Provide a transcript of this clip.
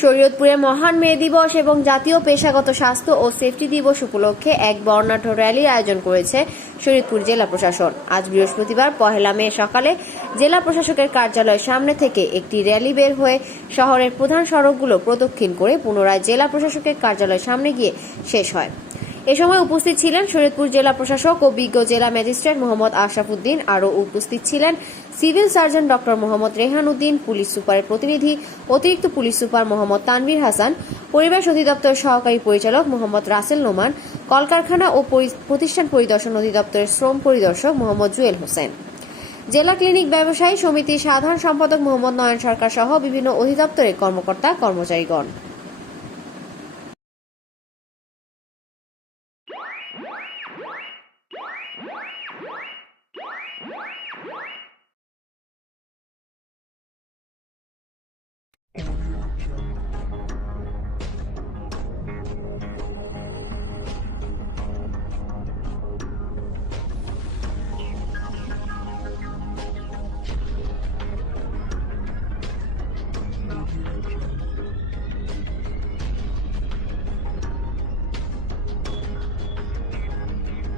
শরীয়তপুরে মহান মে দিবস এবং জাতীয় পেশাগত স্বাস্থ্য ও সেফটি দিবস উপলক্ষে এক বর্ণাঢ্য র্যালির আয়োজন করেছে শরীয়তপুর জেলা প্রশাসন। আজ বৃহস্পতিবার পহেলা মে সকালে জেলা প্রশাসকের কার্যালয়ের সামনে থেকে একটি র্যালি বের হয়ে শহরের প্রধান সড়কগুলো প্রদক্ষিণ করে পুনরায় জেলা প্রশাসকের কার্যালয়ের সামনে গিয়ে শেষ হয়। এ সময় উপস্থিত ছিলেন শরীয়তপুর জেলা প্রশাসক ও বিজ্ঞ জেলা ম্যাজিস্ট্রেট মোহাম্মদ আশরাফুদ্দিন আরও উপস্থিত ছিলেন civil surgeon doctor Mohammad Rehan Uddin, police সুপারের প্রতিনিধি, অতিরিক্ত পুলিশ সুপার মোহাম্মদ তানভীর হাসান, পরিবেশ অধিদপ্তরের সহকারী পরিচালক মোহাম্মদ রাসেল নোমান, কলকারখানা ও প্রতিষ্ঠান পরিদর্শন অধিদপ্তরের শ্রম পরিদর্শক মোহাম্মদ জুয়েল হোসেন। জেলা ক্লিনিক ব্যবসায়ী সমিতির সাধারণ সম্পাদক মোহাম্মদ নয়ন সরকার সহ বিভিন্ন অধিদপ্তরের কর্মকর্তা, কর্মচারীগণ। What?